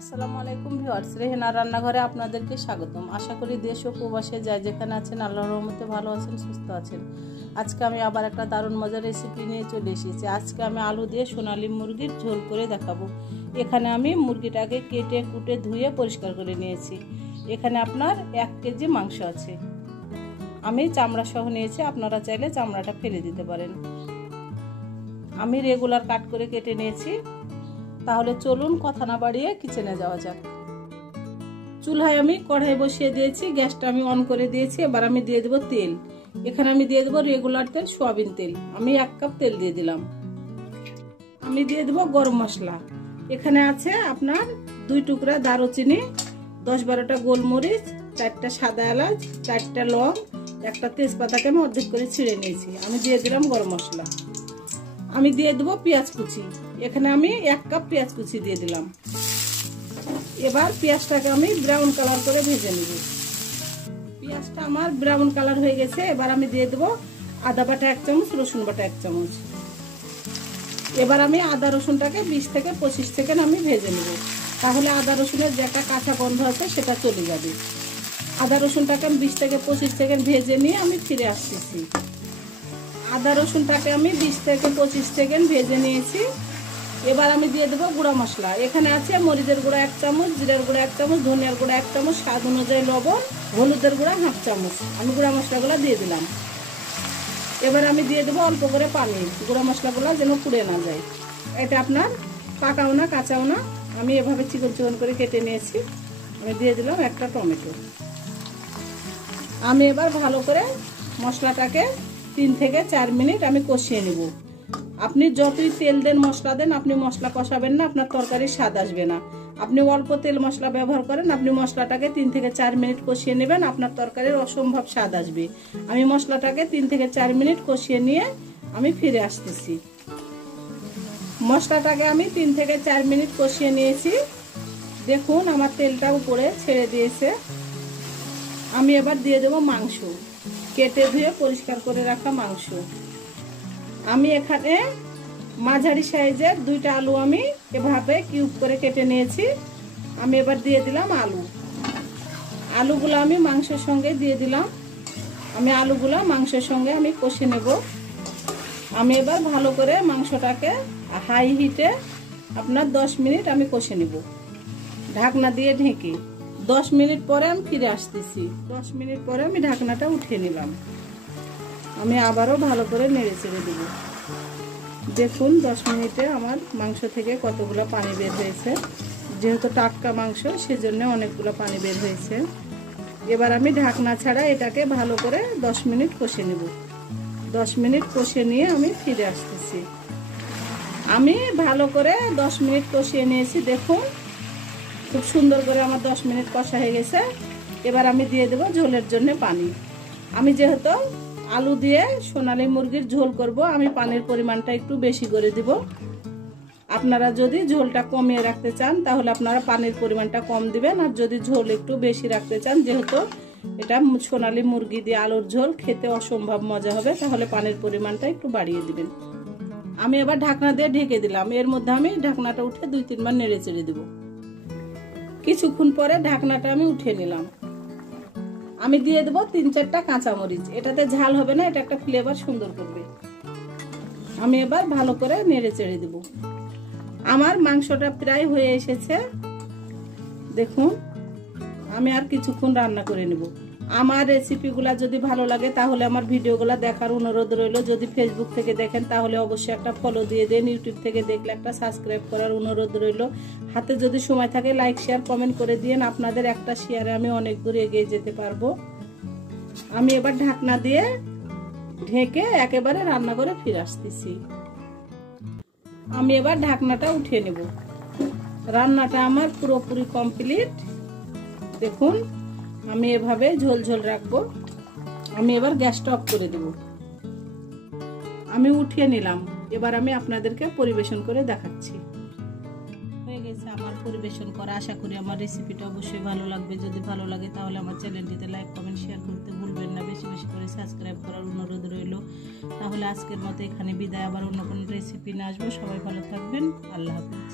আসসালামু আলাইকুম ভিউয়ার্স, রেহেনা রান্নাঘরে আপনাদেরকে স্বাগতম। আশা করি দেশ ও প্রবাসে যাই যেখানে আছেন আল্লাহর রহমতে ভালো আছেন, সুস্থ আছেন। আজকে আমি আবার একটা দারুণ মজার রেসিপি নিয়ে চলে এসেছি। আজকে আমি আলু দিয়ে সোনালী মুরগির ঝোল করে দেখাবো। এখানে আমি মুরগিটাকে কেটে কুটে ধুয়ে পরিষ্কার করে নিয়েছি। এখানে আপনার 1 কেজি মাংস আছে। আমি চামড়া সহ নিয়েছি, আপনারা চাইলে চামড়াটা ফেলে দিতে পারেন। আমি রেগুলার কাট করে কেটে নিয়েছি। তাহলে চলুন কথা না বাড়িয়ে কিচেনে যাওয়া যাক। চুলায় আমি কড়াই বসিয়ে দিয়েছি, গ্যাসটা আমি অন করে দিয়েছি। এবার আমি দিয়ে দেব তেল। এখানে আমি দিয়ে দেব রেগুলার তেল, সয়াবিন তেল। আমি 1 কাপ তেল দিয়ে দিলাম। আমি দিয়ে দেব গরম মশলা। এখানে আছে আপনার 2 টুকরা দারুচিনি, 10-12টা গোলমরিচ, 4টা সাদা এলাচ, 4টা লং, একটা তেজপাতাকে আমি অর্ধেক করে ছিঁড়ে নিয়েছি। আমি দিয়ে দিলাম গরম মশলা। আমি দিয়ে দেবো পেঁয়াজ কুচি। এখানে আমি 1 কাপ পেঁয়াজ কুচি দিয়ে দিলাম। এবার পেঁয়াজটাকে আমি ব্রাউন কালার করে ভেজে নেব। পেঁয়াজটা আমার ব্রাউন কালার হয়ে গেছে। এবার আমি দিয়ে দেবো আদা বাটা 1 চামচ, রসুন বাটা 1 চামচ। এবার আমি আদা রসুনটাকে 20 থেকে 25 সেকেন্ড আমি ভেজে নেব। তাহলে আদা রসুনের যে একটা কাঁচা গন্ধ আছে সেটা চলে যাবে। আদা রসুনটাকে আমি 20 থেকে 25 সেকেন্ড ভেজে নিয়ে আমি ফিরে আসতেছি। আদা রসুনটাকে আমি 20 থেকে 25 সেকেন্ড ভেজে নিয়েছি। এবার আমি দিয়ে দেবো গুঁড়া মশলা। এখানে আছে মরিচের গুঁড়া 1 চামচ, জিরার গুঁড়া 1 চামচ, ধনিয়ার গুঁড়া 1 চামচ, স্বাদ অনুযায়ী লবণ, হলুদের গুঁড়া 1/2 চামচ। আমি গুঁড়া মশলাগুলো দিয়ে দিলাম। এবার আমি দিয়ে দেবো অল্প করে পানি, গুঁড়া মশলাগুলো যেন পুড়ে না যায়। এটা আপনার পাকাও না কাঁচাও না। আমি এভাবে চিকন চিকন করে কেটে নিয়েছি। আমি দিয়ে দিলাম একটা টমেটো। আমি এবার ভালো করে মশলাটাকে 3 থেকে 4 মিনিট আমি কষিয়ে নেব। আপনি যতই তেল দেন মশলা দেন, আপনি মশলা কষাবেন না, আপনার তরকারির স্বাদ আসবে না। আপনি অল্প তেল মশলা ব্যবহার করেন, আপনি মশলাটাকে 3 থেকে 4 মিনিট কষিয়ে নেবেন, আপনার তরকারির অসম্ভব স্বাদ আসবে। আমি মশলাটাকে 3 থেকে 4 মিনিট কষিয়ে নিয়ে আমি ফিরে আসতেছি। মশলাটাকে আমি 3 থেকে 4 মিনিট কষিয়ে নিয়েছি। দেখুন আমার তেলটা উপরে ছেড়ে দিয়েছে। আমি এবার দিয়ে দেবো মাংস, কেটে ধুয়ে পরিষ্কার করে রাখা মাংস। আমি এখানে মাঝারি সাইজের 2টা আলু আমি এভাবে কিউব করে কেটে নিয়েছি। আমি এবার দিয়ে দিলাম আলুগুলো আমি মাংসের সঙ্গে দিয়ে দিলাম। আমি আলুগুলো মাংসের সঙ্গে আমি কষে নেব। আমি এবার ভালো করে মাংসটাকে হাই হিটে আপনার 10 মিনিট আমি কষে নেব, ঢাকনা দিয়ে ঢেকে। 10 মিনিট পরে আমি ফিরে আসতেছি। 10 মিনিট পরে আমি ঢাকনাটা উঠিয়ে নিলাম। আমি আবারও ভালো করে নেড়ে চেড়ে দেব। দেখুন 10 মিনিটে আমার মাংস থেকে কতগুলো পানি বের হয়েছে। যেহেতু টাটকা মাংস সেজন্য অনেকগুলো পানি বের হয়েছে। এবার আমি ঢাকনা ছাড়া এটাকে ভালো করে 10 মিনিট কষে নেব। 10 মিনিট কষে নিয়ে আমি ফিরে আসতেছি। আমি ভালো করে 10 মিনিট কষিয়ে নিয়েছি। দেখুন খুব সুন্দর করে আমার 10 মিনিট কষা হয়ে গেছে। এবার আমি দিয়ে দেবো ঝোলের জন্য পানি। আমি যেহেতু আলু দিয়ে সোনালী মুরগির ঝোল করব, আমি পানির পরিমাণটা একটু বেশি করে দিব। আপনারা যদি ঝোলটা কমিয়ে রাখতে চান তাহলে আপনারা পানির পরিমাণটা কম দিবেন, আর যদি ঝোল একটু বেশি রাখতে চান, যেহেতু এটা সোনালী মুরগি দিয়ে আলুর ঝোল খেতে অসম্ভব মজা হবে, তাহলে পানির পরিমাণটা একটু বাড়িয়ে দিবেন। আমি এবার ঢাকনা দিয়ে ঢেকে দিলাম। এর মধ্যে আমি ঢাকনাটা উঠে 2-3 বার নেড়ে চেড়ে দেব। কিছুক্ষণ পরে ঢাকনাটা আমি উঠিয়ে নিলাম। আমি দিয়ে দেবো 3-4টা কাঁচামরিচ। এটাতে ঝাল হবে না, এটা একটা ফ্লেভার সুন্দর করবে। আমি এবার ভালো করে নেড়ে চেড়ে দেব। আমার মাংসটা প্রায় হয়ে এসেছে। দেখুন আমি আর কিছুক্ষণ রান্না করে নেব। আমার রেসিপিগুলা যদি ভালো লাগে তাহলে আমার ভিডিওগুলো দেখার অনুরোধ রইল। যদি ফেসবুক থেকে দেখেন তাহলে অবশ্যই একটা ফলো দিয়ে দেন। ইউটিউব থেকে দেখলে একটা সাবস্ক্রাইব করার অনুরোধ রইল। হাতে যদি সময় থাকে লাইক শেয়ার কমেন্ট করে দিন। আপনাদের একটা শেয়ারে আমি অনেক দূর এগিয়ে যেতে পারবো। আমি এবার ঢাকনা দিয়ে ঢেকে একেবারে রান্না করে ফিরে আসতেছি। আমি এবার ঢাকনাটা উঠিয়ে নেব। রান্নাটা আমার পুরোপুরি কমপ্লিট। দেখুন আমি এভাবে ঝোল ঝোল রাখবো। আমি এবার গ্যাসটা অফ করে দেব। আমি উঠিয়ে নিলাম। এবার আমি আপনাদেরকে পরিবেশন করে দেখাচ্ছি। হয়ে গেছে আমার পরিবেশন করা। আশা করি আমার রেসিপিটা অবশ্যই ভালো লাগবে। যদি ভালো লাগে তাহলে আমার চ্যানেলটিতে লাইক কমেন্ট শেয়ার করতে ভুলবেন না। বেশি বেশি করে সাবস্ক্রাইব করার অনুরোধ রইল। তাহলে আজকের মতো এখানে বিদায়। আবার অন্য কোনো রেসিপি নিয়ে আসবো। সবাই ভালো থাকবেন। আল্লাহ হাফেজ।